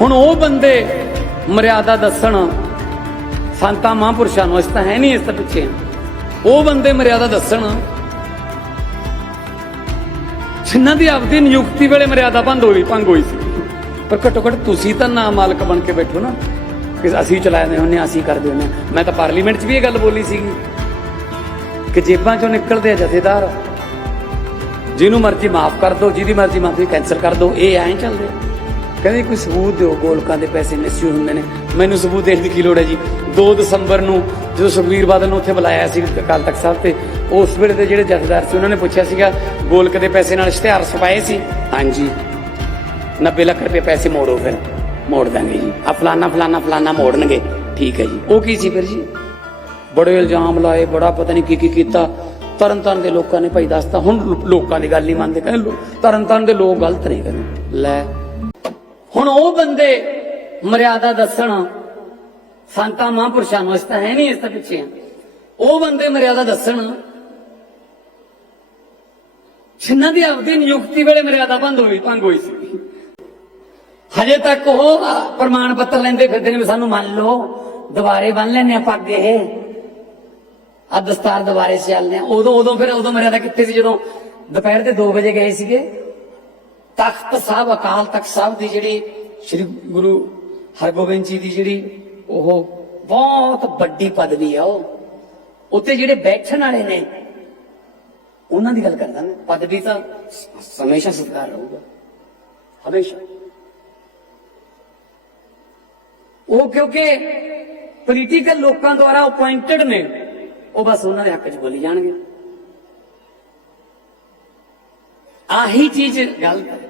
ਹੁਣ ਉਹ ਬੰਦੇ ਮਰਿਆਦਾ ਦੱਸਣ ਸੰਤਾਂ ਮਹਾਂਪੁਰਸ਼ਾਂ ਨੂੰ ਇਸ ਤਾਂ ਹੈ ਨਹੀਂ ਇਸ ਤੋਂ ਪਿੱਛੇ ਉਹ ਬੰਦੇ ਮਰਿਆਦਾ ਦੱਸਣ ਜਿਨ੍ਹਾਂ ਦੀ ਆਪਦੀ ਨਿਯੁਕਤੀ ਵੇਲੇ ਮਰਿਆਦਾ ਭੰਗ ਹੋਈ ਭੰਗ ਹੋਈ ਸੀ ਪਰ ਘੱਟੋ ਘੱਟ ਤੁਸੀਂ ਤਾਂ ਨਾ ਮਾਲਕ ਬਣ ਕੇ ਬੈਠੋ ਨਾ ਕਿ ਅਸੀਂ ਚਲਾਉਂਦੇ ਹੁੰਨੇ ਹਾਂ, ਅਸੀਂ ਕਰਦੇ ਹੁੰਨੇ ਹਾਂ। ਮੈਂ ਤਾਂ ਪਾਰਲੀਮੈਂਟ 'ਚ ਵੀ ਇਹ ਗੱਲ ਬੋਲੀ ਸੀਗੀ ਕਿ ਜੇਬਾਂ 'ਚੋਂ ਨਿਕਲਦੇ ਆ ਜਥੇਦਾਰ ਜਿਹਨੂੰ ਮਰਜ਼ੀ ਮਾਫ ਕਰ ਦਿਓ ਜਿਹਦੀ ਮਰਜ਼ੀ ਮਾਫੀ ਕੈਂਸਲ ਕਰ ਦਿਓ ਇਹ ਐਂ ਚੱਲਦੇ ਆ। ਕਹਿੰਦੇ ਕੋਈ ਸਬੂਤ ਦਿਓ, ਗੋਲਕਾਂ ਦੇ ਪੈਸੇ ਮਿਸਯੂਜ਼ ਹੁੰਦੇ ਨੇ। ਮੈਨੂੰ ਸਬੂਤ ਦੇਣ ਦੀ ਕੀ ਲੋੜ ਹੈ ਜੀ? 2 ਦਸੰਬਰ ਨੂੰ ਜਦੋਂ ਸੁਖਵੀਰ ਬਾਦਲ ਨੂੰ ਉੱਥੇ ਬੁਲਾਇਆ ਸੀ ਅਕਾਲ ਤਖਤ ਸਾਹਿਬ ਤੇ, ਉਸ ਵੇਲੇ ਦੇ ਜਿਹੜੇ ਜਥੇਦਾਰ ਸੀ, ਉਹਨਾਂ ਨੇ ਪੁੱਛਿਆ ਸੀਗਾ, ਗੋਲਕ ਦੇ ਪੈਸੇ ਨਾਲ ਇਸ਼ਤਿਹਾਰ ਛਪਾਏ ਸੀ? ਹਾਂਜੀ। 90 ਲੱਖ ਰੁਪਏ ਪੈਸੇ ਮੋੜੋ ਫਿਰ। ਮੋੜ ਦਾਂਗੇ ਜੀ। ਆ ਫਲਾਨਾ ਫਲਾਨਾ ਫਲਾਨਾ ਮੋੜਨਗੇ। ਠੀਕ ਹੈ ਜੀ। ਉਹ ਕੀ ਸੀ ਫਿਰ ਜੀ? ਬੜੇ ਇਲਜ਼ਾਮ ਲਾਏ, ਬੜਾ ਪਤਾ ਨਹੀਂ ਕੀ ਕੀ ਕੀਤਾ। ਤਰਨਤਾਰਨ ਦੇ ਲੋਕਾਂ ਨੇ ਭਾਈ ਦੱਸਤਾ, ਹੁਣ ਲੋਕਾਂ ਦੀ ਗੱਲ ਨਹੀਂ ਮੰਨਦੇ। ਕਹਿੰਦੇ ਲੋ- ਤਰਨਤਾਰਨ ਦੇ ਲੋਕ ਗਲਤ ਨਹੀਂ ਕਹਿੰਦੇ ਲੈ ਹੁਣ ਉਹ ਬੰਦੇ ਮਰਿਆਦਾ ਦੱਸਣ, ਸੰਤਾਂ ਮਹਾਂਪੁਰਸ਼ਾਂ ਨੂੰ ਇਸ ਤਾਂ ਹੈ ਨਹੀਂ ਇਸ ਤੋਂ ਪਿੱਛੇ ਉਹ ਬੰਦੇ ਮਰਿਆਦਾ ਦੱਸਣ, ਜਿਨ੍ਹਾਂ ਦੀ ਆਪਦੀ ਨਿਯੁਕਤੀ ਵੇਲੇ ਮਰਿਆਦਾ ਬੰਦ ਹੋਈ, ਭੰਗ ਹੋਈ ਸੀ। ਹਜੇ ਤੱਕ ਉਹ ਪ੍ਰਮਾਣ ਪੱਤਰ ਲੈਂਦੇ ਫਿਰਦੇ ਨੇ ਵੀ ਸਾਨੂੰ ਮੰਨ ਲਓ, ਦੁਬਾਰੇ ਬੰਨ ਲੈਨੇ ਆ ਪੱਗ ਇਹ। ਆ ਦਸਤਾਰ ਦੁਬਾਰੇ ਚੱਲਦੇ ਉਦੋਂ ਉਦੋਂ ਫਿਰ ਉਦੋਂ ਮਰਿਆਦਾ ਕਿੱਥੇ ਸੀ? ਜਦੋਂ ਦੁਪਹਿਰ ਦੇ 2 ਵਜੇ ਗਏ ਸੀਗੇ। ਤਖਤ ਸਾਹਿਬ, ਅਕਾਲ ਤਖਤ ਸਾਹਿਬ ਦੀ ਜਿਹੜੀ ਸ੍ਰੀ ਗੁਰੂ ਹਰਗੋਬਿੰਦ ਜੀ ਦੀ ਜਿਹੜੀ ਉਹ ਬਹੁਤ ਵੱਡੀ ਪਦਵੀ ਆ ਉਹ। ਉੱਤੇ ਜਿਹੜੇ ਬੈਠਣ ਵਾਲੇ ਨੇ, ਉਹਨਾਂ ਦੀ ਗੱਲ ਕਰਦਾ ਮੈਂ। ਪਦਵੀ ਤਾਂ ਹਮੇਸ਼ਾ ਸਤਿਕਾਰ ਰਹੂਗਾ। ਹਮੇਸ਼ਾ। ਉਹ ਕਿਉਂਕਿ ਪੋਲੀਟੀਕਲ ਲੋਕਾਂ ਦੁਆਰਾ ਅਪਾਇੰਟਡ ਨੇ, ਉਹ ਬਸ ਉਹਨਾਂ ਦੇ ਹੱਕ 'ਚ ਬੋਲੀ ਜਾਣਗੇ। ਆਹੀ ਚੀਜ਼ ਗਲਤ ਹੈ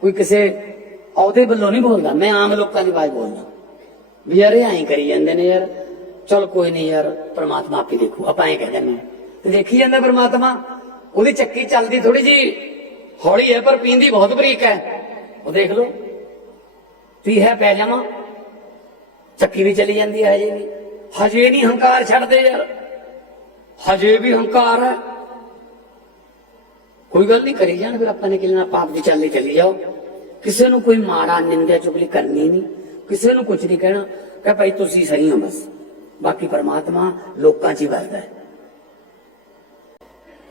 ਕੋਈ ਕਿਸੇ ਅਹੁਦੇ ਵੱਲੋਂ ਨਹੀਂ ਬੋਲਦਾ। ਮੈਂ ਆਮ ਲੋਕਾਂ ਦੀ ਆਵਾਜ਼ ਬੋਲਦਾ। ਵੀ ਯਾਰ ਇਹ ਐਂ ਕਰੀ ਜਾਂਦੇ ਨੇ ਯਾਰ। ਚਲ ਕੋਈ ਨਹੀਂ ਯਾਰ, ਪ੍ਰਮਾਤਮਾ ਆਪੇ ਦੇਖੂ। ਆਪਾਂ ਐਂ ਕਹਿ ਜਾਂਦੇ ਹਾਂ। ਤੇ ਦੇਖੀ ਜਾਂਦਾ ਪ੍ਰਮਾਤਮਾ? ਉਹਦੀ ਚੱਕੀ ਚੱਲਦੀ ਥੋੜੀ ਜੀ ਹੌਲੀ ਹੈ, ਪਰ ਪੀਂਦੀ ਬਹੁਤ ਬਰੀਕ ਹੈ। ਉਹ ਦੇਖ ਲਓ। ਪੀ ਹੈ ਪੈ ਜਾਵਾਂ। ਚੱਕੀ ਵੀ ਚਲੀ ਜਾਂਦੀ ਹੈ, ਹਜੇ ਵੀ। ਹਜੇ ਨਹੀਂ ਹੰਕਾਰ ਛੱਡਦੇ ਯਾਰ। ਹਜੇ ਵੀ ਹੰਕਾਰ ਹੈ। ਕੋਈ ਗੱਲ ਨਹੀਂ, ਕਰੀ ਜਾਣ, ਫਿਰ ਆਪਾਂ ਨੇ ਕਿਲਣਾ ਪਾਪ ਦੀ ਚੱਲਦੀ ਚੱਲੀ ਜਾਓ। ਕਿਸੇ ਨੂੰ ਕੋਈ ਮਾੜਾ ਨਿੰਦਿਆ ਚੁਗਲੀ ਕਰਨੀ ਨਹੀਂ, ਕਿਸੇ ਨੂੰ ਕੁਝ ਨਹੀਂ ਕਹਿਣਾ, ਕਹ ਭਾਈ ਤੁਸੀਂ ਸਹੀ ਹੋ ਬਸ। ਬਾਕੀ ਪਰਮਾਤਮਾ ਲੋਕਾਂ 'ਚ ਹੀ ਵਸਦਾ ਹੈ।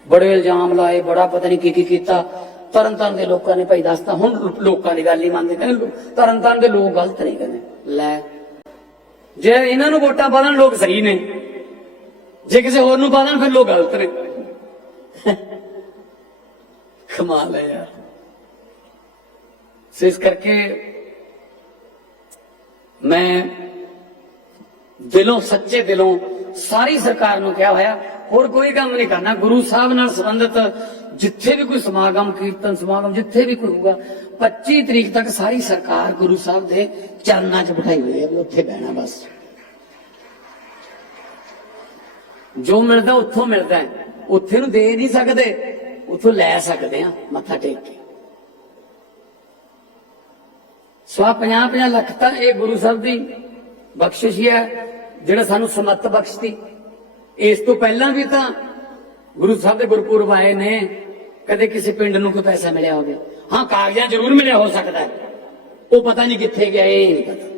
ਬੜੇ ਇਲਜ਼ਾਮ ਲਾਏ, ਬੜਾ ਪਤਾ ਨਹੀਂ ਕੀ ਕੀ ਕੀਤਾ। ਤਰਨਤਾਰਨ ਦੇ ਲੋਕਾਂ ਨੇ ਭਾਈ ਦੱਸਤਾ, ਹੁਣ ਲੋਕਾਂ ਦੀ ਗੱਲ ਨਹੀਂ ਮੰਨਦੇ, ਕਹਿੰਦੇ ਲੋ- ਤਰਨਤਾਰਨ ਦੇ ਲੋਕ ਗਲਤ ਨਹੀਂ ਕਹਿੰਦੇ। ਲੈ, ਜੇ ਇਹਨਾਂ ਨੂੰ ਵੋਟਾਂ ਪਾਦਣ ਲੋਕ ਸਹੀ ਨੇ। ਜੇ ਕਿਸੇ ਹੋਰ ਨੂੰ ਪਾਦਣ ਫਿਰ ਲੋਕ ਗਲਤ ਨੇ। ਕਮਾਲ ਹੈ ਯਾਰ। ਸੋ ਇਸ ਕਰਕੇ ਮੈਂ ਦਿਲੋਂ, ਸੱਚੇ ਦਿਲੋਂ ਸਾਰੀ ਸਰਕਾਰ ਨੂੰ ਕਿਹਾ ਹੋਇਆ, ਹੋਰ ਕੋਈ ਕੰਮ ਨਹੀਂ ਕਰਨਾ। ਗੁਰੂ ਸਾਹਿਬ ਨਾਲ ਸੰਬੰਧਿਤ ਜਿੱਥੇ ਵੀ ਕੋਈ ਸਮਾਗਮ, ਕੀਰਤਨ ਸਮਾਗਮ, ਜਿੱਥੇ ਵੀ ਕੋਈ ਹੋਊਗਾ 25 ਤਰੀਕ ਤੱਕ ਸਾਰੀ ਸਰਕਾਰ ਗੁਰੂ ਸਾਹਿਬ ਦੇ ਚਰਨਾਂ 'ਚ ਬਿਠਾਈ ਹੋਈ ਹੈ। ਉੱਥੇ ਬਹਿਣਾ ਬਸ। ਜੋ ਮਿਲਦਾ, ਉੱਥੋਂ ਮਿਲਦਾ ਉੱਥੇ ਨੂੰ ਦੇ ਨਹੀਂ ਸਕਦੇ। ਉੱਥੋਂ ਲੈ ਸਕਦੇ ਆ ਮੱਥਾ ਟੇਕ ਕੇ। ਸਵਾ 50 50 ਲੱਖ ਤਾਂ ਇਹ ਗੁਰੂ ਸਾਹਿਬ ਦੀ ਬਖਸ਼ਿਸ਼ ਹੀ ਹੈ, ਜਿਹੜਾ ਸਾਨੂੰ ਸਮੱਤ ਬਖਸ਼ਤੀ। ਇਸ ਤੋਂ ਪਹਿਲਾਂ ਵੀ ਤਾਂ ਗੁਰੂ ਸਾਹਿਬ ਦੇ ਗੁਰਪੁਰਬ ਆਏ ਨੇ, ਕਦੇ ਕਿਸੇ ਪਿੰਡ ਨੂੰ ਕੋਈ ਪੈਸਾ ਮਿਲਿਆ ਹੋਵੇ। ਹਾਂ, ਕਾਗਜ਼ਾਂ ਜ਼ਰੂਰ ਮਿਲਿਆ ਹੋ ਸਕਦਾ ਉਹ ਪਤਾ ਨਹੀਂ ਕਿੱਥੇ ਗਿਆ, ਇਹ ਨਹੀਂ ਪਤਾ।